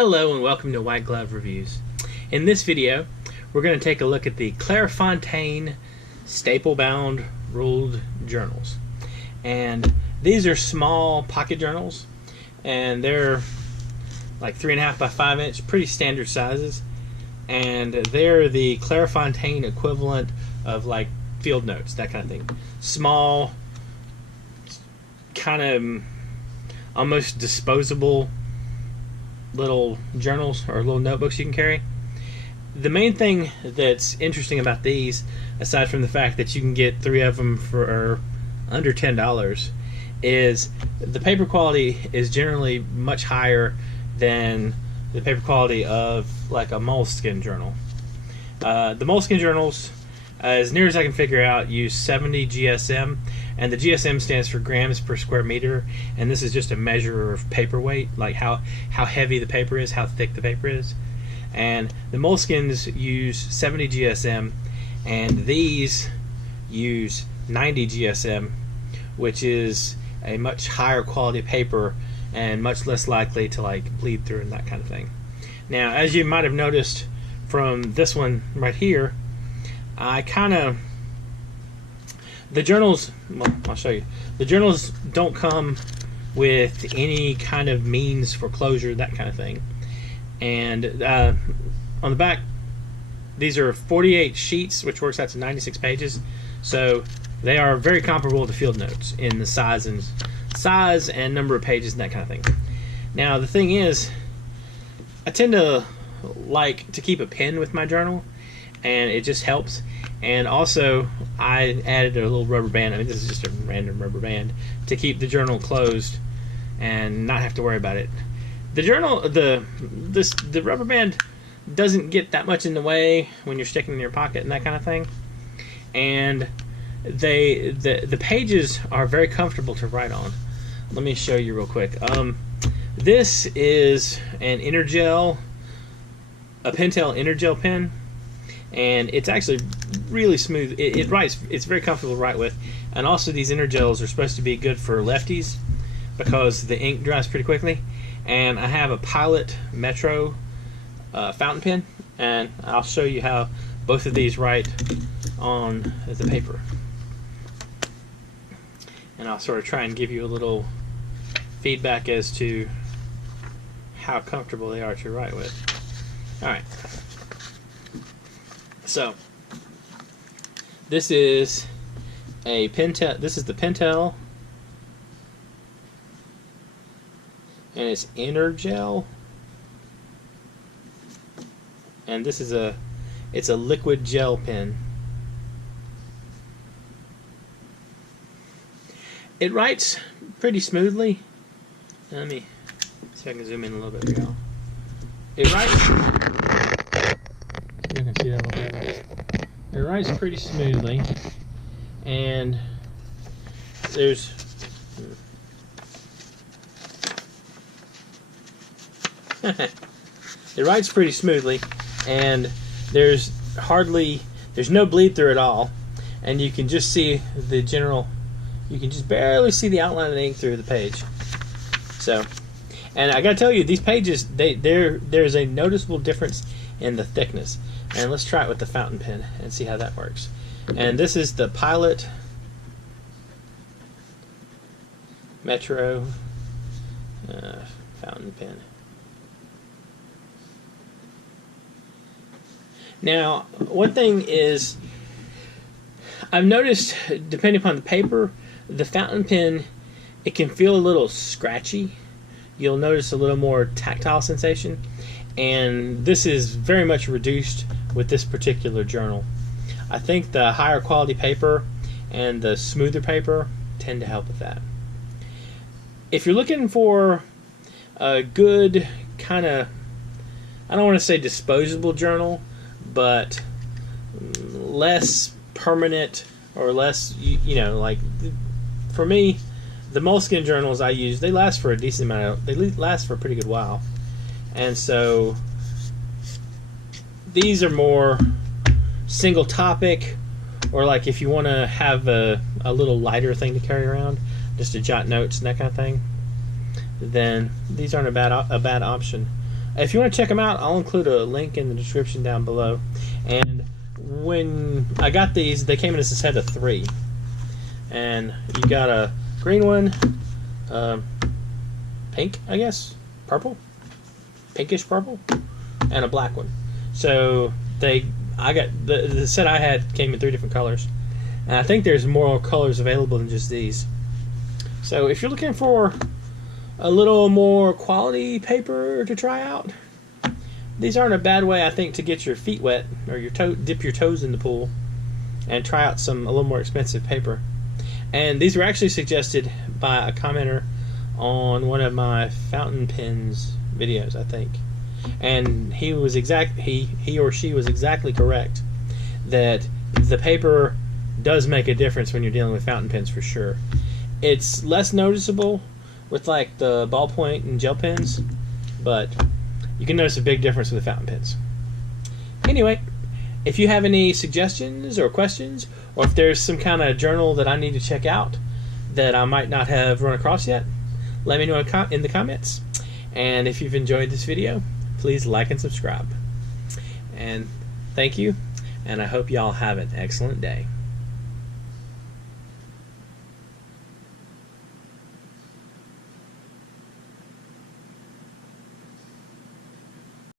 Hello and welcome to White Glove Reviews. In this video, we're going to take a look at the Clairefontaine Staplebound ruled journals. And these are small pocket journals, and they're like 3.5 by 5 inch, pretty standard sizes. And they're the Clairefontaine equivalent of like field notes, that kind of thing. Small, kind of almost disposable little journals or little notebooks you can carry. The main thing that's interesting about these, aside from the fact that you can get 3 of them for under $10, is the paper quality is generally much higher than the paper quality of like a moleskin journal. The moleskin journals, as near as I can figure out, use 70 GSM, and the GSM stands for grams per square meter, and this is just a measure of paper weight, like how heavy the paper is, how thick the paper is. And the moleskins use 70 GSM, and these use 90 GSM, which is a much higher quality paper and much less likely to like bleed through and that kind of thing. Now, as you might have noticed from this one right here, the journals, well, I'll show you. The journals don't come with any kind of means for closure, that kind of thing. And on the back, these are 48 sheets, which works out to 96 pages. So they are very comparable to field notes in the size and number of pages and that kind of thing. Now, the thing is, I tend to like to keep a pen with my journal, and it just helps. And also, I added a little rubber band. I mean, this is just a random rubber band to keep the journal closed and not have to worry about it. The journal, the rubber band doesn't get that much in the way when you're sticking in your pocket and that kind of thing. And the pages are very comfortable to write on. Let me show you real quick. This is an Energel, a Pentel Energel pen. And it's actually really smooth. It writes. It's very comfortable to write with. And also, these Energels are supposed to be good for lefties because the ink dries pretty quickly. And I have a Pilot Metro fountain pen, and I'll show you how both of these write on the paper. And I'll sort of try and give you a little feedback as to how comfortable they are to write with. All right. So this is a Pentel. This is the Pentel, and it's Energel. And this is it's a liquid gel pen. It writes pretty smoothly. Let me see if I can zoom in a little bit for y'all. It writes. You can see that a little bit. It writes pretty smoothly, and there's it writes pretty smoothly, and there's no bleed through at all, and you can just see the general. You can just barely see the outline of the ink through the page. So, and I gotta tell you, these pages, there's a noticeable difference in the thickness. And let's try it with the fountain pen and see how that works. And this is the Pilot Metro fountain pen. Now, one thing is, I've noticed, depending upon the paper, the fountain pen, it can feel a little scratchy. You'll notice a little more tactile sensation. And this is very much reduced with this particular journal. I think the higher quality paper and the smoother paper tend to help with that. If you're looking for a good kind of, I don't want to say disposable journal, but less permanent or less, you know, like for me, the moleskin journals I use, they last for a decent amount. They last for a pretty good while. And so these are more single topic, or like if you want to have a little lighter thing to carry around, just to jot notes and that kind of thing, then these aren't a bad option. if you want to check them out, I'll include a link in the description down below. And when I got these, they came in as a set of 3. And you got a green one, pink, I guess, purple, pinkish purple, and a black one. So I got the set I had came in 3 different colors, and I think there's more colors available than just these. So if you're looking for a little more quality paper to try out, these aren't a bad way, I think, to get your feet wet or dip your toes in the pool and try out a little more expensive paper. And these were actually suggested by a commenter on one of my fountain pens videos, I think. And he or she was exactly correct that the paper does make a difference when you're dealing with fountain pens, for sure. It's less noticeable with like the ballpoint and gel pens, but you can notice a big difference with the fountain pens. Anyway, if you have any suggestions or questions, or if there's some kind of journal that I need to check out that I might not have run across yet, let me know in the comments. And if you've enjoyed this video, please like and subscribe. And thank you, and I hope y'all have an excellent day.